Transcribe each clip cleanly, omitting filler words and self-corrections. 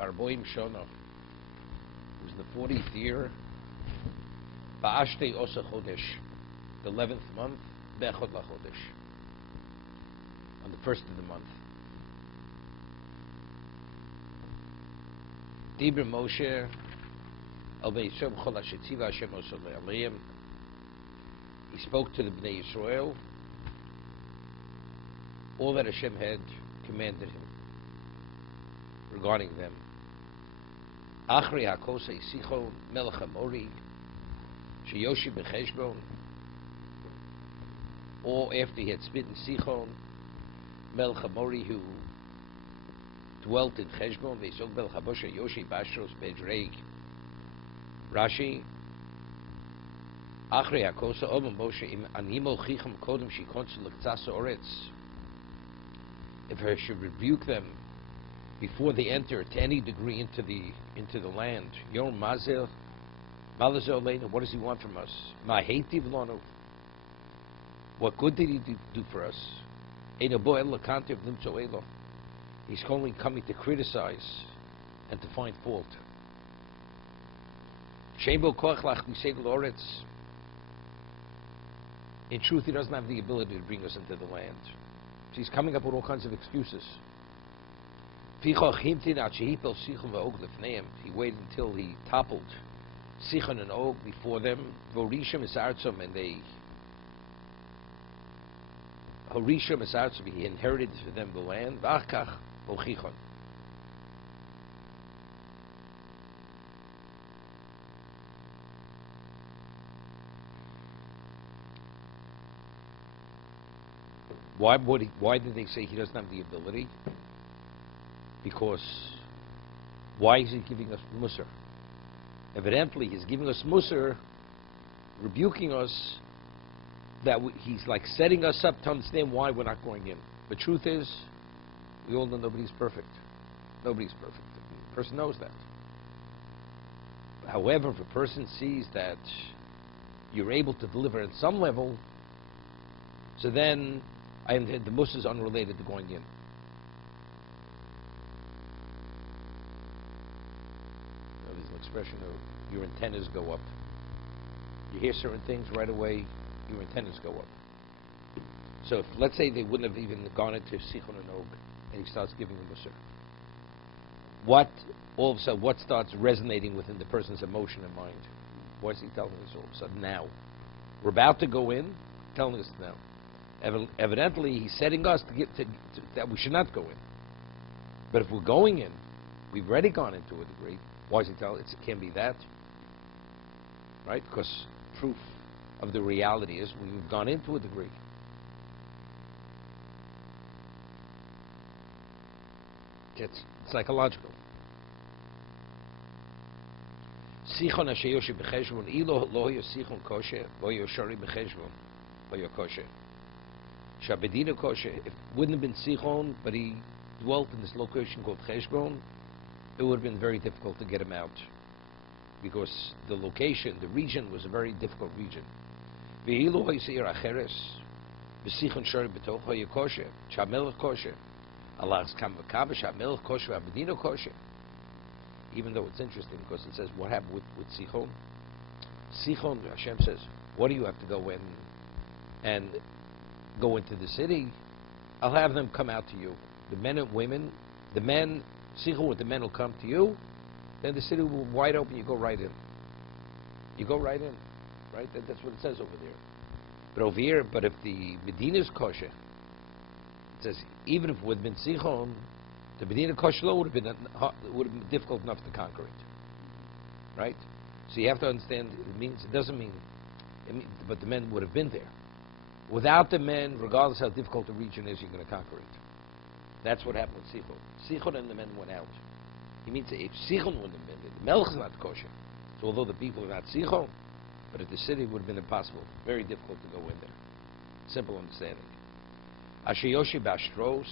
Barboim Shona. It was the 40th year. Ba'ashtei Osa Chodesh, the 11th month, Bechod LaChodesh, on the first of the month. Dibra Moshe al Be'yisrael Chol HaShetziva Hashem Osa Le'aleim. He spoke to the Bnei Yisrael all that Hashem had commanded him regarding them. Achri HaKosa Yisicho Melech HaMori Sheyoshi B'Cheshbon, or after he had smitten Sichon, Melech HaMori, who dwelt in Cheshbon, Ve'isog Melech HaBosha Yoshi Bashros Bedreig. Rashi, Achri HaKosa Omer Moshe Im Animo Chichem Kodem Shikonsu L'Ktzas Oretz. If I should rebuke them before they enter to any degree into the land, Yom Mazel. What does he want from us? What good did he do for us? He's only coming to criticize and to find fault. In truth, he doesn't have the ability to bring us into the land. So he's coming up with all kinds of excuses. He waited until he toppled Sichon and Og before them, Vorishim is Artzom, and they Horishim is Artzom, he inherited for them the land, Vachkach Ochichon. Why did they say he doesn't have the ability? Because why is he giving us Musar? Evidently, he's giving us Musar, rebuking us, that he's like setting us up to understand why we're not going in. The truth is, we all know nobody's perfect. Nobody's perfect. The person knows that. However, if a person sees that you're able to deliver at some level, so then the Musar is unrelated to going in. Expression of your antennas go up. You hear certain things right away, your antennas go up. So if, let's say they wouldn't have even gone into Sichon and Og, and he starts giving them Musar, all of a sudden, what starts resonating within the person's emotion and mind? Why is he telling us all of a sudden now? We're about to go in, telling us now. Evidently, he's setting us that we should not go in. But if we're going in, we've already gone into a degree. Why is he telling us? It can't be that. Right? Because proof of the reality is we've gone into a degree. It's psychological. Sichon asheyoshi b'cheshbon ilo loyo sichon kosher loyo shari b'cheshbon loyo kosher shabedina kosher. If it wouldn't have been Sichon, but he dwelt in this location called Cheshbon, it would have been very difficult to get him out, because the location, the region, was a very difficult region. Even though it's interesting, because it says what happened with Sichon. Sichon, Hashem says, what do you have to go in and go into the city? I'll have them come out to you. The men and women, the men, Sichon with the men will come to you, then the city will be wide open, you go right in. You go right in, right? That's what it says over there. But over here, but if the Medina is kosher, it says, even if it would have been Sichon, the Medina kosher would have been difficult enough to conquer it. Right? So you have to understand, it doesn't mean, but the men would have been there. Without the men, regardless how difficult the region is, you're going to conquer it. That's what happened with Sichon. Sichon and the men went out. He means if Sichon wouldn't have been there, the Melech is not kosher. So although the people are not Sichon, but if the city would have been impossible, very difficult to go in there. Simple understanding. Asheyoshi b'Ashros,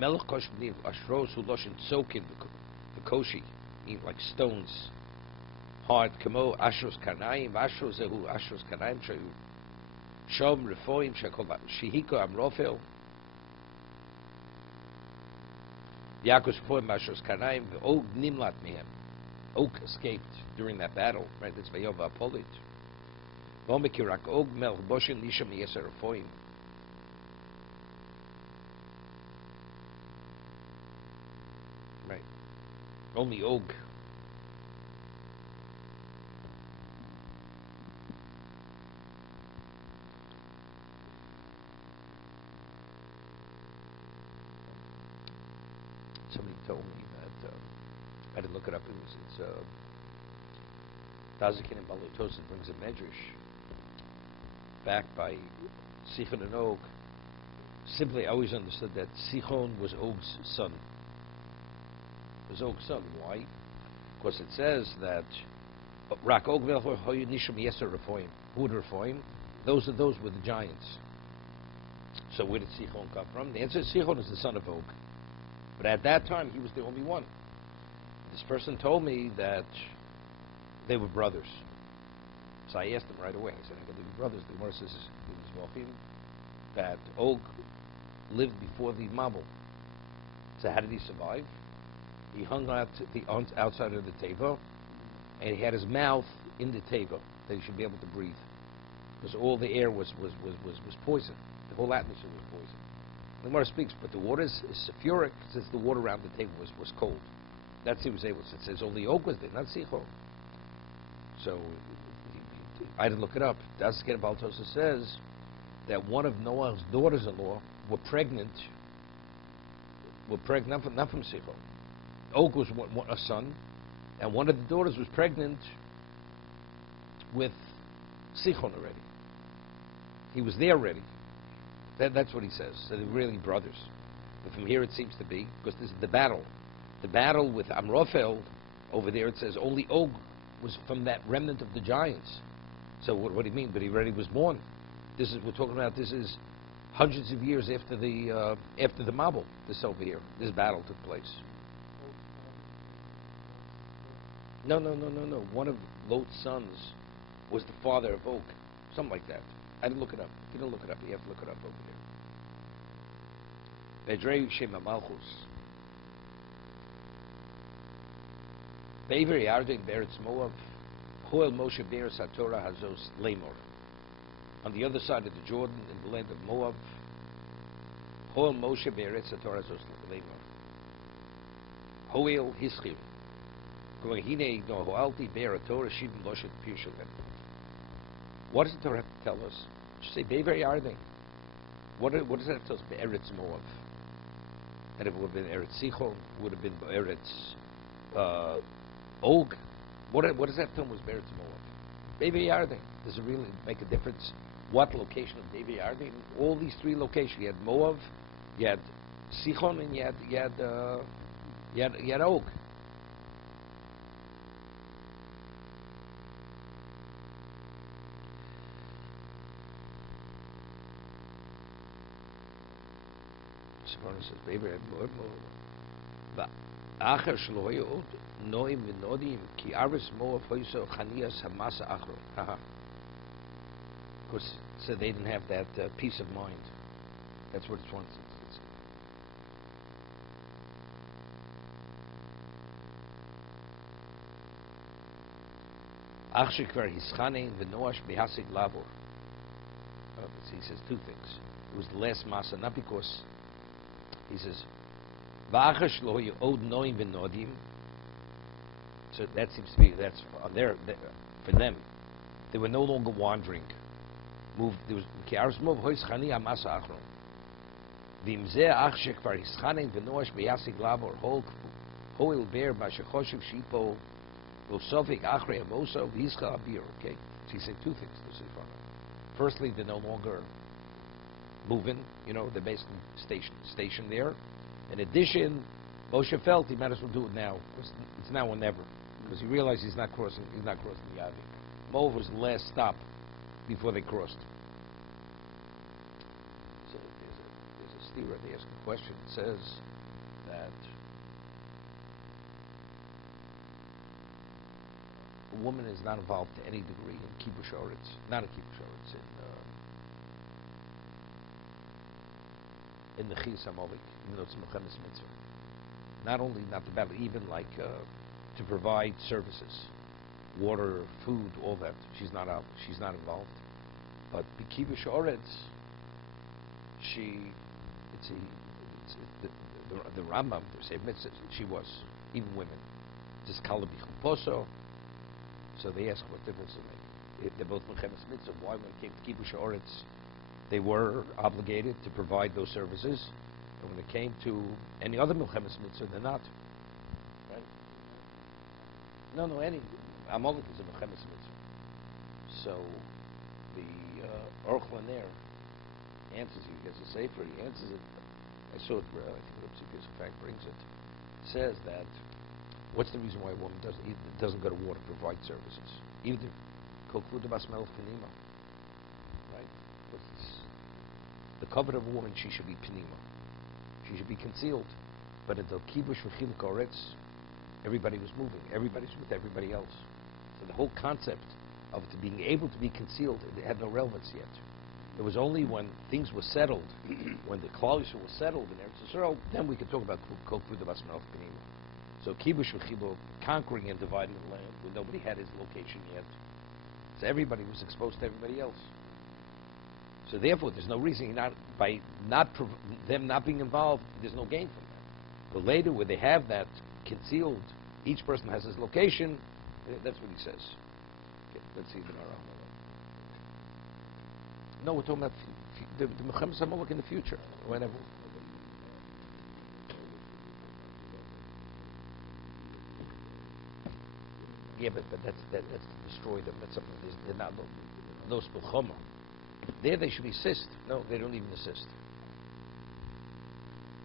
Melech kosher b'nim, Ashros hu loshin tzokin v'koshi, mean like stones, hard, kamo Ashros karnaim, Ashros zehu, Ashros karnaim shayu, Shom refoim shekol shihiko amrofel, Yaakov's poem Mashos Kanaim, Og Nimlat Mehem. Og escaped during that battle, right? That's Vayova Apolit. Vomikirak Og Mel Boshin Nisham Yeser Foim. Right. Only Og. Somebody told me that I didn't look it up. It's Dazakin and Balatosin brings a medrash backed by Sichon and Og. Simply, I always understood that Sichon was Og's son. It was Og's son. Why? Because it says that Rak Og Hoyu Nisham Yeser Refoim. Who would Refoim? Those were the giants. So where did Sichon come from? The answer is Sichon is the son of Og. But at that time, he was the only one. This person told me that they were brothers. So I asked him right away. I said, I believe brothers. The Gemara says that Og lived before the Mabul. So how did he survive? He hung out to the outside of the teva, and he had his mouth in the teva that he should be able to breathe, because all the air was poison. The whole atmosphere was poison. The Gemara speaks, but the water is sulfuric, since the water around the table was cold. That's he was able to. It says only Og was there, not Sichon. So I didn't look it up. Dazakin Baltosa says that one of Noah's daughters-in-law were pregnant not from Sichon. Og was a son, and one of the daughters was pregnant with Sichon already. He was there already. That's what he says. So they're really brothers. But from here it seems to be, because this is the battle. The battle with Amrophel, over there it says only Og was from that remnant of the giants. So what do you mean? But he already was born. We're talking about, this is hundreds of years after the Mabul, this over here. This battle took place. No. One of Lot's sons was the father of Og. Something like that. I didn't look it up. If you don't look it up, you have to look it up over here. Vedrei Shema Malchus. Be'ver Yarden Beretz Moav. Hoel Moshe Beretz HaTorah Hazos Lemor. On the other side of the Jordan, in the land of Moab. Hoel Moshe Beretz HaTorah Hazos Lemor. Hoel Hischim. Hine no Hoalti Be'er HaTorah Shibim Loshet Pirshulim. What does the Torah tell us? Just say Be'ver Yarden. What does that tell us? Be'eretz Moav. And if it would have been Eretz Sichon, it would have been Eretz Og. What does that tell us? Be'eretz Moav. Be'ver Yarden. Does it really make a difference what location of Be'ver Yarden? All these three locations. You had Moav, you had Sichon, and you had Og. Says, baby, Acher shloy od noim v'nodim ki aris moav hoyso chanias hamasa achro. Because so they didn't have that peace of mind. That's what it's one. Achshik ver hischaning v'noash bihasig labor. He says two things. It was the last masa, not because. He says, "V'achashlo yod noim v'nodim." So that seems to be for them. They were no longer wandering. Moved. There was ki'aros mov hois chani amasa achron. V'imzeh achshek var hischanen v'noash b'yasig labor hoil bear b'shechoshev shipo v'sofik achrei amoso v'yischa abir. Okay, so he said two things. Firstly, they're no longer moving, they're basically stationed there. In addition, Moshe felt he might as well do it now. It's now or never, because he realized he's not crossing the Yavi. Moab was the last stop before they crossed. So there's a steer. They ask a question. It says that a woman is not involved to any degree in kibush oretz, not in kibush oretz, in the Chiyus HaMolik, even though it's Mechemes Mitzvah. not only not the battle, even like to provide services, water, food, all that. She's not out. She's not involved. But Kibush Oretz, the Rambam, she was, even women. Just Kala Bichuposo. So they ask what difference it made. They're both Mechemes Mitzvah. Why, when it came to Kibush Oretz, they were obligated to provide those services, and when it came to any other Mechemes Mitzvah, they're not. Right? No, any Amalek is a Mechemes Mitzvah. So the Orchlan there answers you. He has a sefer. He answers it. I saw it. I think Lipsy fact brings it. Says that what's the reason why a woman doesn't go to war to provide services? Either kokuda basmel panima, right? The covet of a woman, she should be panima. She should be concealed. But until kibush v'chiluk oretz, everybody was moving. Everybody's with everybody else. So the whole concept of it being able to be concealed, it had no relevance yet. It was only when things were settled, when the Klal Yisrael was settled in Eretz Yisrael, then we could talk about kokuda basmel panima. So kibush v'chiluk, conquering and dividing the land when nobody had his location yet. So everybody was exposed to everybody else. So therefore, there's no reason them not being involved. There's no gain from that. But later, where they have that concealed, each person has his location. That's what he says. Okay, let's see the Gemara. No, we're talking about the Mechemes Hamalek in the future. Whenever. Yeah, but that's to destroy them. That's something. They're not no spilchoma. There they should assist. No, they don't even assist.